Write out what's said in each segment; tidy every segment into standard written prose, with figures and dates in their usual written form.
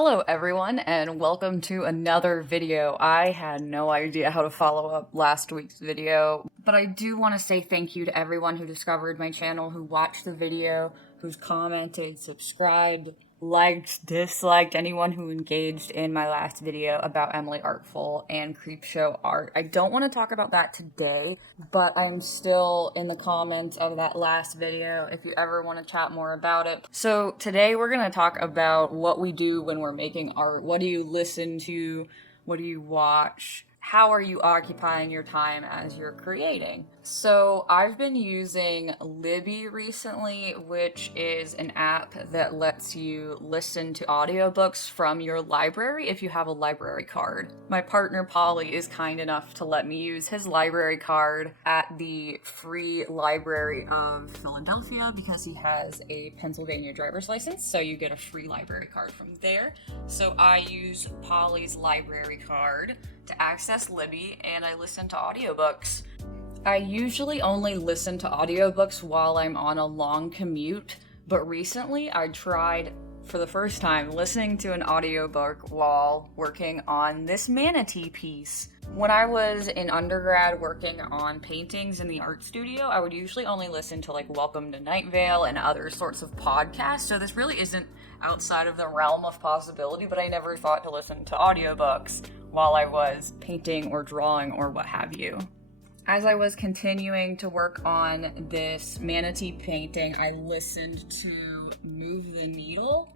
Hello everyone, and welcome to another video. I had no idea how to follow up last week's video, but I do want to say thank you to everyone who discovered my channel, who watched the video, who's commented, subscribed, liked, disliked, anyone who engaged in my last video about Emily Artful and Creepshow art. I don't want to talk about that today, but I'm still in the comments of that last video if you ever want to chat more about it. So today we're going to talk about what we do when we're making art. What do you listen to? What do you watch? How are you occupying your time as you're creating? So I've been using Libby recently, which is an app that lets you listen to audiobooks from your library if you have a library card. My partner Polly is kind enough to let me use his library card at the Free Library of Philadelphia because he has a Pennsylvania driver's license, so you get a free library card from there. So I use Polly's library card to access Libby, and I listen to audiobooks. I usually only listen to audiobooks while I'm on a long commute, but recently I tried for the first time listening to an audiobook while working on this manatee piece. When I was in undergrad working on paintings in the art studio, I would usually only listen to Welcome to Night Vale and other sorts of podcasts, so this really isn't outside of the realm of possibility, but I never thought to listen to audiobooks while I was painting or drawing or what have you. As I was continuing to work on this manatee painting, I listened to Move the Needle,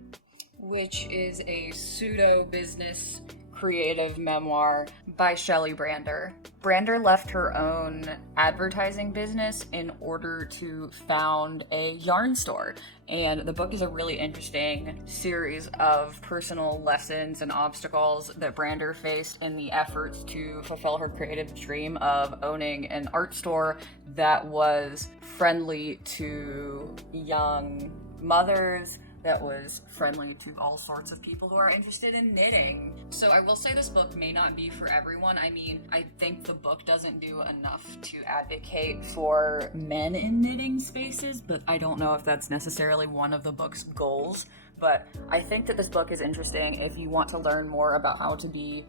which is a pseudo-business creative memoir by Shelley Brander. Brander left her own advertising business in order to found a yarn store, and the book is a really interesting series of personal lessons and obstacles that Brander faced in the efforts to fulfill her creative dream of owning an art store that was friendly to young mothers, that was friendly to all sorts of people who are interested in knitting. So I will say this book may not be for everyone. I mean, I think the book doesn't do enough to advocate for men in knitting spaces, but I don't know if that's necessarily one of the book's goals. But I think that this book is interesting if you want to learn more about how to be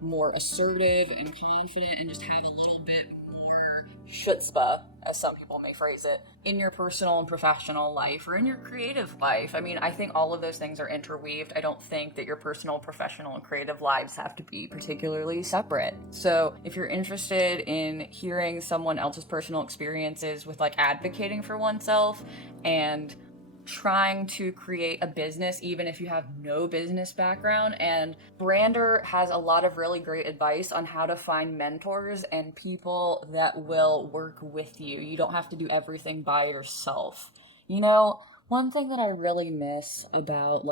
more assertive and confident and just have a little bit more chutzpah, as some people may phrase it, in your personal and professional life or in your creative life. I mean, I think all of those things are interweaved. I don't think that your personal, professional, and creative lives have to be particularly separate. So if you're interested in hearing someone else's personal experiences with advocating for oneself and trying to create a business even if you have no business background, and Brander has a lot of really great advice on how to find mentors and people that will work with you. You don't have to do everything by yourself. You know, one thing that I really miss about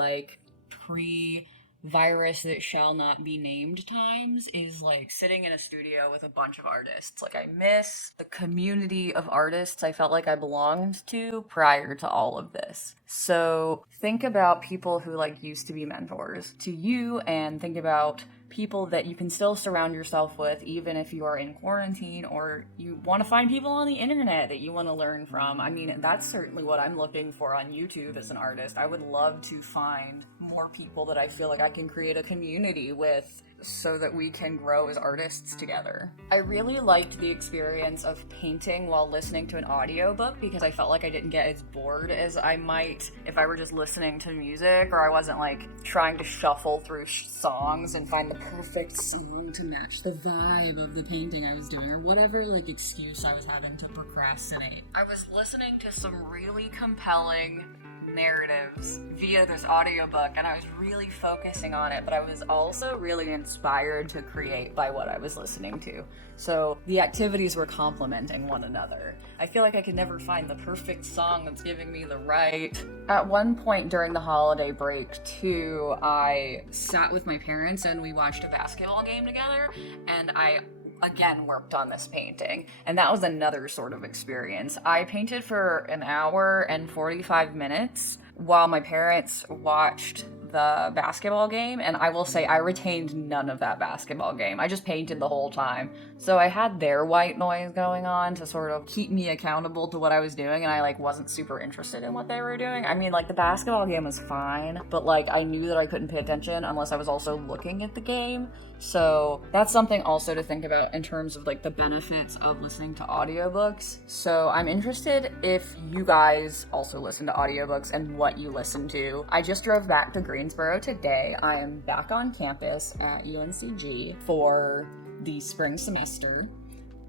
pre-virus that shall not be named times is sitting in a studio with a bunch of artists. I miss the community of artists I felt like I belonged to prior to all of this. So think about people who used to be mentors to you, and think about people that you can still surround yourself with even if you are in quarantine, or you want to find people on the internet that you want to learn from. I mean, that's certainly what I'm looking for on YouTube as an artist. I would love to find more people that I feel like I can create a community with so that we can grow as artists together. I really liked the experience of painting while listening to an audiobook because I felt like I didn't get as bored as I might if I were just listening to music, or I wasn't trying to shuffle through songs and find the perfect song to match the vibe of the painting I was doing, or whatever excuse I was having to procrastinate. I was listening to some really compelling narratives via this audiobook, and I was really focusing on it, but I was also really inspired to create by what I was listening to. So the activities were complementing one another. I feel like I could never find the perfect song that's giving me the right. At one point during the holiday break too, I sat with my parents and we watched a basketball game together, and I again worked on this painting, and that was another sort of experience. I painted for an hour and 45 minutes while my parents watched the basketball game, and I will say I retained none of that basketball game. I just painted the whole time. So I had their white noise going on to sort of keep me accountable to what I was doing, and I like wasn't super interested in what they were doing. I mean, like the basketball game was fine, but like I knew that I couldn't pay attention unless I was also looking at the game. So that's something also to think about in terms of like the benefits of listening to audiobooks. So I'm interested if you guys also listen to audiobooks and what you listen to. I just drove back to Greensboro today. I am back on campus at UNCG for the spring semester.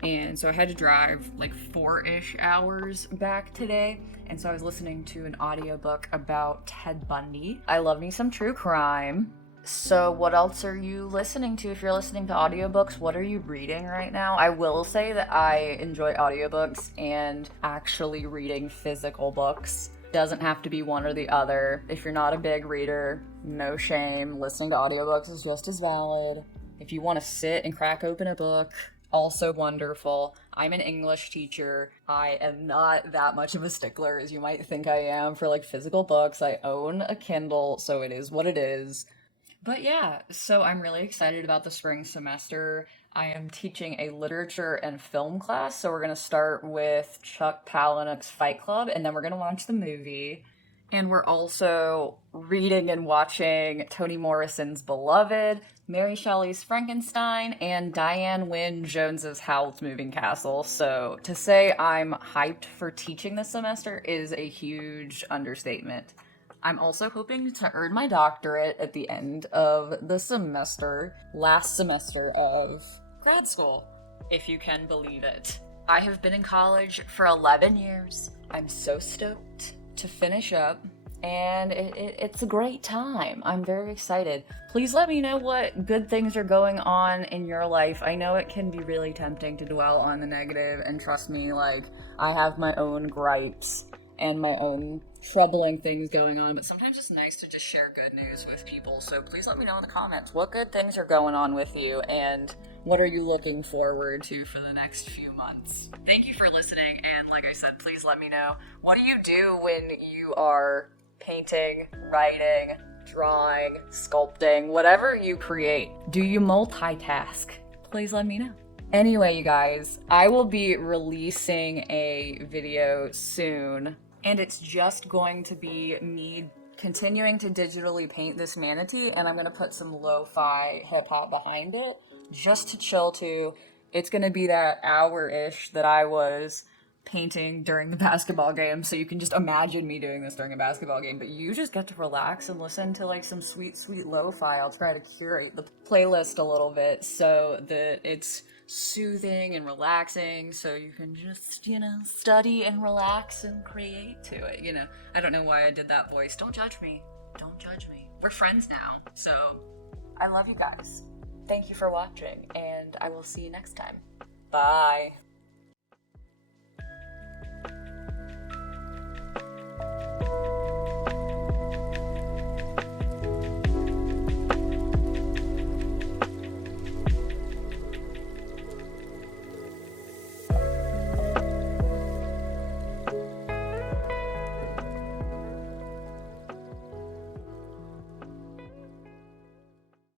And so I had to drive like 4-ish hours back today. And so I was listening to an audiobook about Ted Bundy. I love me some true crime. So what else are you listening to? If you're listening to audiobooks, what are you reading right now? I will say that I enjoy audiobooks and actually reading physical books. Doesn't have to be one or the other. If you're not a big reader, no shame. Listening to audiobooks is just as valid. If you want to sit and crack open a book, also wonderful. I'm an English teacher. I am not that much of a stickler as you might think I am for like physical books. I own a Kindle, so it is what it is. But yeah, so I'm really excited about the spring semester. I am teaching a literature and film class, so we're going to start with Chuck Palahniuk's Fight Club, and then we're going to watch the movie. And we're also reading and watching Toni Morrison's Beloved, Mary Shelley's Frankenstein, and Diane Wynne Jones's Howl's Moving Castle. So to say I'm hyped for teaching this semester is a huge understatement. I'm also hoping to earn my doctorate at the end of the semester, last semester of grad school, if you can believe it. I have been in college for 11 years. I'm so stoked to finish up, and it's a great time. I'm very excited. Please let me know what good things are going on in your life. I know it can be really tempting to dwell on the negative, and trust me, like, I have my own gripes and my own troubling things going on, but sometimes it's nice to just share good news with people. So please let me know in the comments what good things are going on with you and what are you looking forward to for the next few months. Thank you for listening, and like I said, please let me know, what do you do when you are painting, writing, drawing, sculpting, whatever you create? Do you multitask? Please let me know. Anyway, you guys, I will be releasing a video soon, and it's just going to be me continuing to digitally paint this manatee, and I'm going to put some lo-fi hip-hop behind it, just to chill to. It's going to be that hour-ish that I was painting during the basketball game, so you can just imagine me doing this during a basketball game, but you just get to relax and listen to like some sweet, sweet lo-fi. I'll try to curate the playlist a little bit so that it's soothing and relaxing, so you can just, study and relax and create to it, I don't know why I did that voice. Don't judge me. Don't judge me. We're friends now, so I love you guys. Thank you for watching, and I will see you next time. Bye.